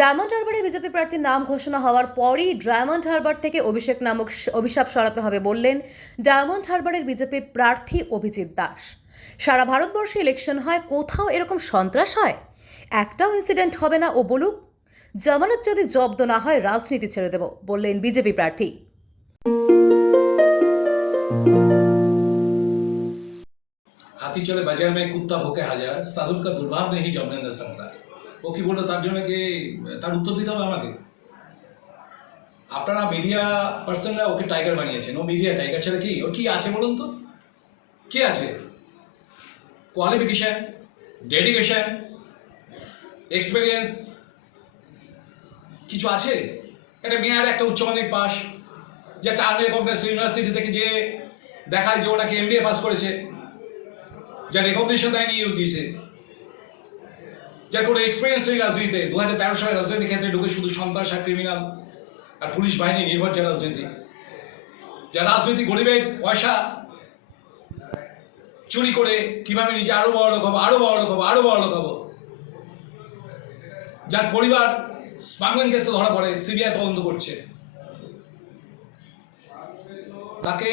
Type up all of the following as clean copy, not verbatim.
Diamond হারবারে BJP প্রার্থীর নাম ঘোষণা হওয়ার পরই ডায়মন্ড হারবার থেকে অভিষেক নামক অভিশাপ সরাতে হবে বললেন ডায়মন্ড হারবারের বিজেপি প্রার্থী অভিজিৎ দাস। সারা ভারতবর্ষে ইলেকশন হয়, কোথাও এরকম সন্ত্রাস হয়? একটাও ইনসিডেন্ট হবে না ও বলুক, জামানত যদি জব্দ না হয় রাজনীতি ছেড়ে দেব বললেন বিজেপি প্রার্থী। হাতি চলে বাজার মে কুত্তা ভোকে হাজার, সাধুর কা দুর্ভাব নেই জমনেন্দ্র সংসার। ও কি বললো তার জন্য কি তার উত্তর দিতে হবে আমাকে? আপনারা মিডিয়া পার্সনরা ওকে টাইগার বানিয়েছেন। ও মিডিয়া টাইগার ছেড়ে কি ওর কি আছে বলুন তো? কি আছে? কোয়ালিফিকেশন, ডেডিকেশন, এক্সপিরিয়েন্স কিছু আছে? একটা মেয়ার একটা উচ্চ মাধ্যমিক পাস, যে একটা আনরেকগনাইজড ইউনিভার্সিটি থেকে যে দেখায় যে ওনাকে এমবিএ পাস করেছে, যার রেকগনিশন দেয়নি ইউজিসি, যার কোনো এক্সপিরিয়েন্স নেই রাজনীতিতে, 2013 সালে রাজনীতির ক্ষেত্রে ঢুকে শুধু সন্ত্রাস আর ক্রিমিনাল আর পুলিশ বাহিনী নির্ভর যে রাজনীতি, যার রাজনীতি গরিবের পয়সা চুরি করে কিভাবে নিজে আরো বড় লোক হবো, আরো বড় লোক হবো, আরো বড় লোক হবো, যার পরিবার স্মাগলিং কেসে ধরা পড়ে, সিবিআই তদন্ত করছে, তাকে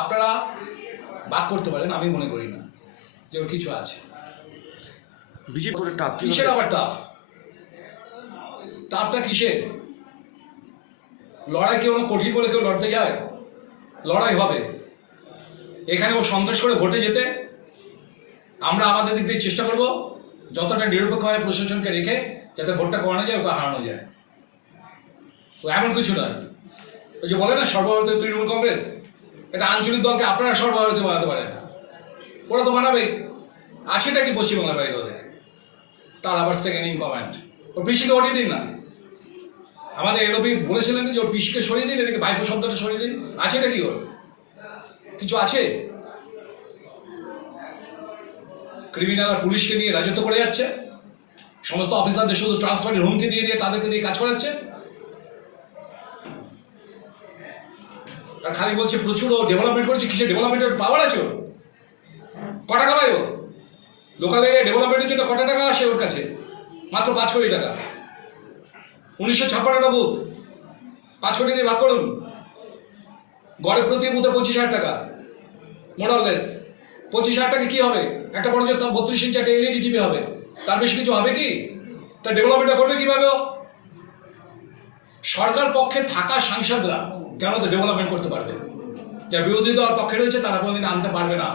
আপনারা বাক করতে পারেন? আমি মনে করি না যে ওর কিছু আছে। বিজেপি টাফ কিসের আবার টাফ? টাফটা কিসের? লড়াই কেউ কঠিন বলে কেউ লড়তে যায়? লড়াই হবে। এখানে ও সন্ত্রাস করে ভোটে যেতে আমরা আমাদের দিক দিয়ে চেষ্টা করব যতটা নিরপেক্ষভাবে প্রশাসনকে রেখে যাতে ভোটটা করানো যায়, ওকে হারানো যায়। তো এমন কিছু নয়। ওই যে বলে না সর্বভারতীয় তৃণমূল কংগ্রেস, এটা আঞ্চলিক দলকে আপনারা সর্বভারতীয় বানাতে পারেন, ওরা তো বানাবেই। আছেটা কি পশ্চিমবাংলার বাইরে ওদের? তার আবার সেকেন্ড ইন কমান্ড। ওর পিসিকে ওঠিয়ে দিন না। আমাদের এলোপি বলেছিলেন যে ওর পিসিকে সরিয়ে দিন, এদিকে ভাইপো শব্দটা সরিয়ে দিন। আছেটা কি ওর? কিছু আছে? ক্রিমিনাল আর পুলিশকে নিয়ে রাজত্ব করে যাচ্ছে, সমস্ত অফিসারদের শুধু ট্রান্সফারের হুমকি দিয়ে দিয়ে তাদেরকে দিয়ে কাজ করাচ্ছে। আর খালি বলছে প্রচুর ও ডেভেলপমেন্ট করেছে। কিসে ডেভেলপমেন্টের পাওয়ার আছে ওর? ক টাকা পায় ও? লোকাল এরিয়া ডেভেলপমেন্টের জন্য কত টাকা আসে ওর কাছে? মাত্র 5 কোটি টাকা। 1956টা বুথ, 5 কোটি দিয়ে ভাগ করুন। গড়ে প্রতি বুথে 25,000 টাকা, মোরালেস। 25,000 টাকা কি হবে? একটা বড় যে 32 ইঞ্চি একটা এলইডি টিভি হবে, তার বেশি কিছু হবে কি? তার ডেভেলপমেন্টটা করবে কিভাবে? সরকার পক্ষে থাকা সাংসদরা কেন তো ডেভেলপমেন্ট করতে পারবে? যা বিরোধী দল পক্ষে রয়েছে তারা কোনোদিন আনতে পারবে না।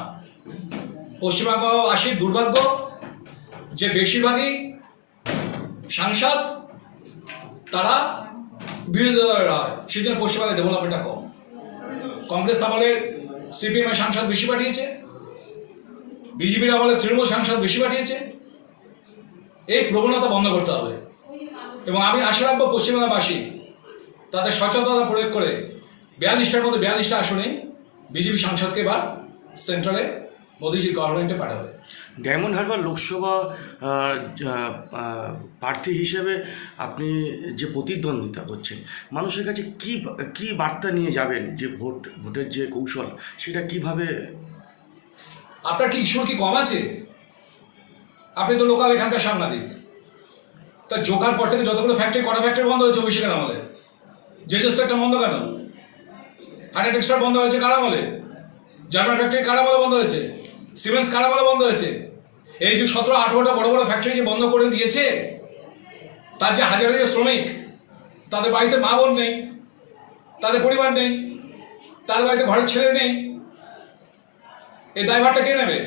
পশ্চিমবঙ্গবাসীর দুর্ভাগ্য যে বেশিরভাগই সাংসদ তারা বিরোধী দলের হয়, সেই জন্য পশ্চিমবঙ্গের ডেভেলপমেন্টটা কম। কংগ্রেস আমলের সিপিএম এর সাংসদ বেশি পাঠিয়েছে, বিজেপির আমলে তৃণমূল সাংসদ বেশি পাঠিয়েছে। এই প্রবণতা বন্ধ করতে হবে এবং আমি আশা রাখবো পশ্চিমবঙ্গবাসী তাদের সচেতনতা প্রয়োগ করে 42টার মধ্যে 42টা আসনে বিজেপি সাংসদকে এবার সেন্ট্রালে মোদীজির গভর্নমেন্টে পাঠাবে। ডায়মন্ড হারবার লোকসভা প্রার্থী হিসেবে আপনি যে প্রতিদ্বন্দ্বিতা করছেন, মানুষের কাছে কি বার্তা নিয়ে যাবেন? যে ভোটের যে কৌশল, সেটা কিভাবে? আপনার কি ঈশ্বর কি কম আছে? আপনি তো লোকাল এখানকার সাংবাদিক। তা জোকার পর থেকে যতগুলো ফ্যাক্টরি, কটা ফ্যাক্টরি বন্ধ হয়েছে অভিষেকের আমলে? জেজেসটা একটা বন্ধ কেন? হার্টেড এক্সট্রা বন্ধ হয়েছে কার আমলে? জার্মান ফ্যাক্টরি কার আমলে বন্ধ হয়েছে? সিমেন্স কার আমলে বন্ধ হয়েছে? এই যে 17-18টা বড় বড় ফ্যাক্টরি যে বন্ধ করে দিয়েছে, তার যে হাজার হাজার শ্রমিক, তাদের বাড়িতে মা বোন নেই, তাদের পরিবার নেই, তাদের বাড়িতে ঘরের ছেলে নেই, এই দায়ভারটা কে নেবে?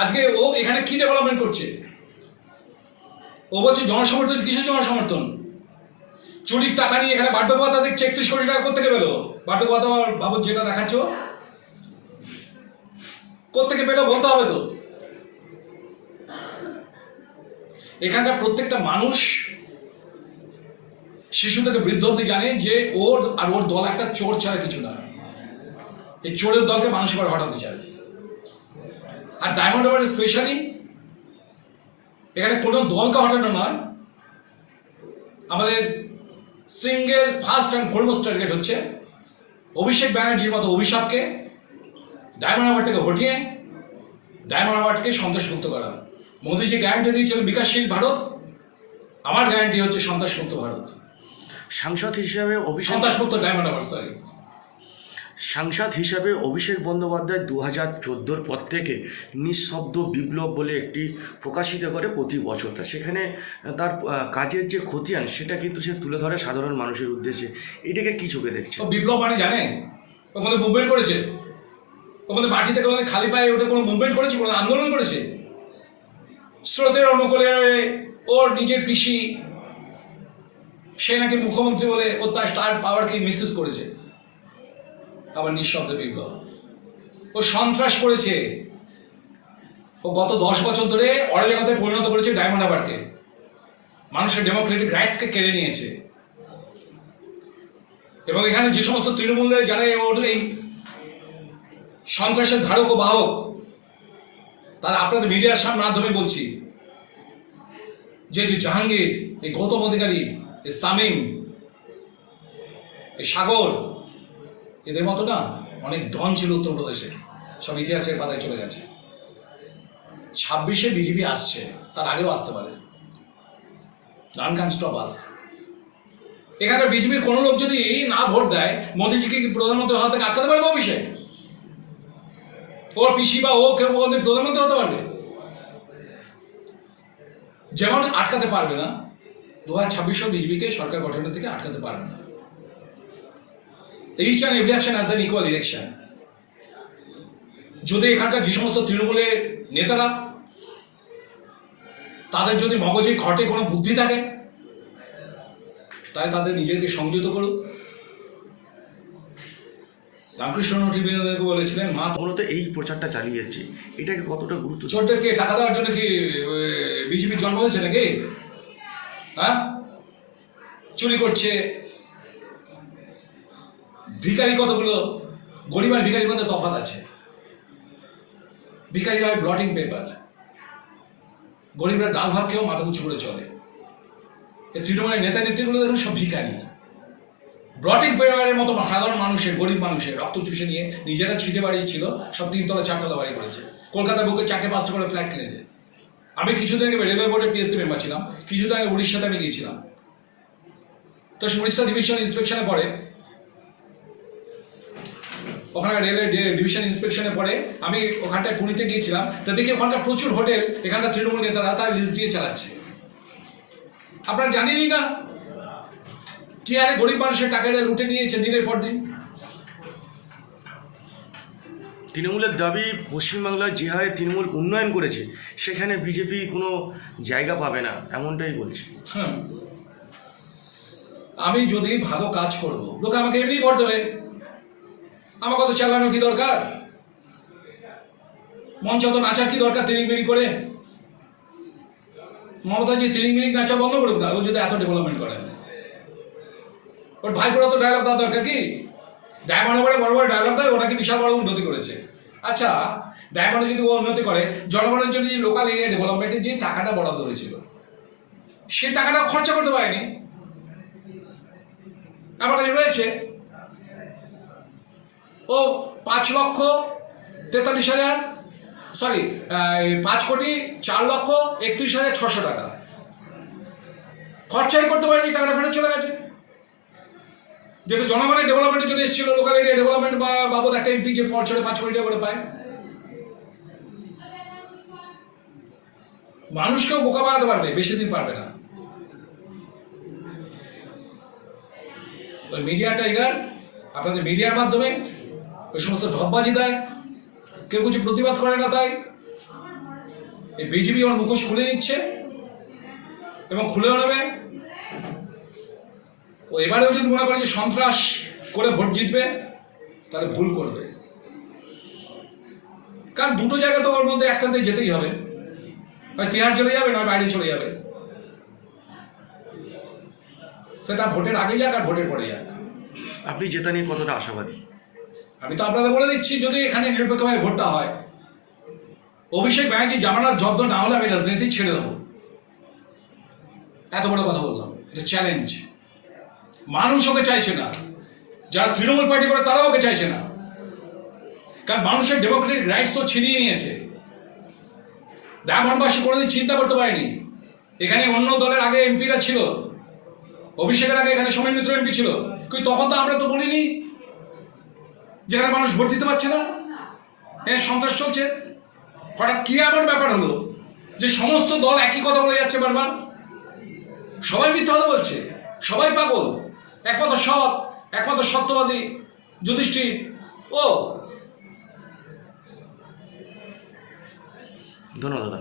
আজকে ও এখানে কি ডেভেলপমেন্ট করছে? ও বলছে জনসমর্থন। কিসের জনসমর্থন? চুরির টাকা নিয়ে এখানে বার্ধক্য ভাতা দিচ্ছে 31 কোটি টাকা কোথেকে পেলো? বার্ধক্য ভাতা বাবু যেটা দেখাচ্ছ কোথেকে পেলো বলতে হবে তো। এখানকার প্রত্যেকটা মানুষ শিশু থেকে বৃদ্ধ অব্দি জানে যে ওর আর ওর দল একটা চোর ছাড়া কিছু না। এই চোরের দলকে মানুষ এবার হটাতে চায়। আর ডায়মন্ড হারবার স্পেশালি এখানে কোনো দলকে হটানো নয়, আমাদের single first and foremost target হচ্ছে অভিষেক ব্যানার্জির মতো অভিশাপকে ডায়মন্ড হারবার থেকে হটিয়ে ডায়মন্ড হারবারকে সন্ত্রাসমুক্ত করা। মোদী যে গ্যারান্টি দিয়েছিল বিকাশশীল ভারত, আমার গ্যারান্টি হচ্ছে সন্ত্রাসমুক্ত ভারত, সাংসদ হিসাবে সন্ত্রাসমুক্ত ডায়মন্ড হারবার, সরি। সাংসদ হিসাবে অভিষেক বন্দ্যোপাধ্যায় 2014 পর থেকে নিঃশব্দ বিপ্লব বলে একটি প্রকাশিত করে প্রতি বছর। সেখানে তার কাজের যে খতিয়ান সেটা কিন্তু সে তুলে ধরে সাধারণ মানুষের উদ্দেশ্যে। এটাকে কি চোখে দেখছে? তো বিপ্লব মানে জানেন, ওখানে মুভমেন্ট করেছে, ওখানে মাটি থেকে ওখানে খালি পায়ে ওঠে কোনো মুভমেন্ট করেছে, কোনো আন্দোলন করেছে? স্রোতের অনুকূলে ওর নিজের পিসি সে নাকি মুখ্যমন্ত্রী বলে ও তার পাওয়ারকে মিসইউজ করেছে। আবার নিঃশব্দ বিপ্লব, ও সন্ত্রাস করেছে। ও গত 10 বছর ধরে অরাজকতায় পরিণত করেছে ডায়মন্ড হারবারকে, মানুষের ডেমোক্রেটিক রাইটসকে কেড়ে নিয়েছে। এবং এখানে যে সমস্ত তৃণমূলের যারা এই সন্ত্রাসের ধারক ও বাহক, তারা আপনাদের মিডিয়ার মাধ্যমে বলছি যে জাহাঙ্গীর, এই গৌতম অধিকারী, এই সামিম, এই সাগর, এদের মতো না অনেক ডন ছিল উত্তরপ্রদেশে, সব ইতিহাসের পাতায় চলে গেছে। 26-এ বিজেপি আসছে, তার আগেও আসতে পারে। নান ক্যান স্টপ আস। এখানে বিজেপির কোনো লোক যদি না ভোট দেয়, মোদীজিকে প্রধানমন্ত্রী হওয়া থেকে আটকাতে পারবে অভিষেক? ওর পিসি বা ও কেউ প্রধানমন্ত্রী হতে পারবে? যেমন আটকাতে পারবে না 2026 বিজেপিকে সরকার গঠনের থেকে আটকাতে পারবে না। Each and every action has an equal election. যদি এখানকার যে সমস্ত তৃণমূলের নেতারা, তাদের যদি মগজে ঘটে কোনো বুদ্ধি থাকে, তাই তাদের নিজেকে সংযত করুক। রামকৃষ্ণ নটিবিনোদনকে বলেছিলেন, মা মূলত এই প্রচারটা চালিয়ে যাচ্ছে, এটাকে কতটা গুরুত্ব? চোরদেরকে টাকা দেওয়ার জন্য কি বিজেপির জন্ম হয়েছে নাকি? হ্যাঁ, চুরি করছে ভিখারি কতগুলো, গরিব আর ভিখারির মধ্যে তফাৎ আছে। ভিখারিরা হয় ব্লটিং পেপার, গরিবরা ডাল ভাত খেয়েও মাথা উঁচু করে চলে। এই তৃণমূলের নেতা নেত্রীগুলো দেখুন সব ভিখারি, ব্লটিং পেপারের মতো সাধারণ মানুষের, গরিব মানুষের রক্ত চুষে নিয়ে নিজেরা ছিটে বাড়ি ছিল, সব 3তলা 4তলা বাড়ি করেছে। কলকাতার বুকে 4টে-5টা করে ফ্ল্যাট কিনেছে। আমি কিছুদিন আগে রেলওয়ে বোর্ডের পিএসসি মেম্বার ছিলাম, কিছুদিন আগে উড়িষ্যাতে আমি গিয়েছিলাম। তো উড়িষ্যা ডিভিশন ইন্সপেকশনে পরে, ওখানে রেলওয়ে ডিভিশন ইন্সপেকশনে পরে আমি ওখানটায় পুরীতে গিয়েছিলাম। তো দেখি ওখানকার প্রচুর হোটেল এখানকার তৃণমূল নেতারা তার লিস্ট দিয়ে চালাচ্ছে। আপনারা জানেনই না কি হারে গরিব মানুষের টাকাটা লুটে নিয়েছে দিনের পর দিন। তৃণমূলের দাবি, পশ্চিমবাংলায় যে হারে তৃণমূল উন্নয়ন করেছে সেখানে বিজেপি কোনো জায়গা পাবে না, এমনটাই বলছে। আমি যদি ভালো কাজ করব, লোক আমাকে এমনি ভোট দেবে। আমার কত চালানো কি দরকার? মঞ্চে অত নাচার কি দরকার তিরিং-বিরিং করে? মমতাজি তিরিং-বিরিং নাচা বন্ধ করুক না, ও যদি এত ডেভেলপমেন্ট করে। ওর ভাই বড় তো ডায়লগ দেওয়ার দরকার কি? ডায়মন্ড হারবারে বড় বড় ডায়লগ দেয়, ও নাকি বিশাল বড় উন্নতি করেছে। আচ্ছা, ডায়মন্ডে যদি ও উন্নতি করে, জনগণের জন্য যে লোকাল এরিয়া ডেভেলপমেন্টের যে টাকাটা বরাদ্দ হয়েছিল, সে টাকাটা খরচা করতে পারেনি। আমার কাছে রয়েছে, ও 5,04,31,600 টাকা খরচাই করতে পারেনি, টাকাটা ফেরত চলে গেছে। যেটা জনগণের ডেভেলপমেন্টের জন্য এসেছিল, লোকাল এরিয়া ডেভেলপমেন্ট বা বাবদ একটা এমপি যে বছরে 5 কোটি টাকা করে পায়। মানুষকেও বোকা বানাতে পারবে, বেশি দিন পারবে না। ওই মিডিয়া টাইগার আপনাদের মিডিয়ার মাধ্যমে ওই সমস্ত ঢপবাজি দেয়, কেউ কিছু প্রতিবাদ করে না। তাই এই বিজেপি আমার মুখোশ খুলে নিচ্ছে এবং খুলেও নেবে। ও এবারেও যদি মনে করে যে সন্ত্রাস করে ভোট জিতবে, তাহলে ভুল করবে। কারণ দুটো জায়গা তো ওর মধ্যে একটাতে যেতেই হবে, হয় তিহার চলে যাবে, নয় বাইরে চলে যাবে। সেটা ভোটের আগে যাক আর ভোটের পরে যাক। আপনি যেটা নিয়ে কতটা আশাবাদী? আমি তো আপনাদের বলে দিচ্ছি, যদি এখানে নিরপেক্ষভাবে ভোটটা হয়, অভিষেক ব্যানার্জি জামানত জব্দ না হলে আমি রাজনীতি ছেড়ে দেবো। এত বড় কথা বললাম, এটা চ্যালেঞ্জ। মানুষ ওকে চাইছে না, যারা তৃণমূল পার্টি করে তারাও ওকে চাইছে না। কারণ মানুষের ডেমোক্রেটিক রাইটস তো ছিনিয়ে নিয়েছে। ডায়মন্ডবাসী কোনোদিন চিন্তা করতে পারেনি। এখানে অন্য দলের আগে এমপিরা ছিল, অভিষেকের আগে এখানে সোমেন মিত্র এমপি ছিল, কিন্তু তখন তো আমরা তো বলিনি যেখানে মানুষ ভোট দিতে পারছে না, সন্ত্রাস চলছে। হঠাৎ কি এমন ব্যাপার হলো যে সমস্ত দল একই কথা বলে যাচ্ছে বারবার? সবাই মিথ্যা কথা বলছে, সবাই পাগল, একমাত্র সৎ, একমাত্র সত্যবাদী যুধিষ্ঠির ও। ধন্যবাদ দাদা।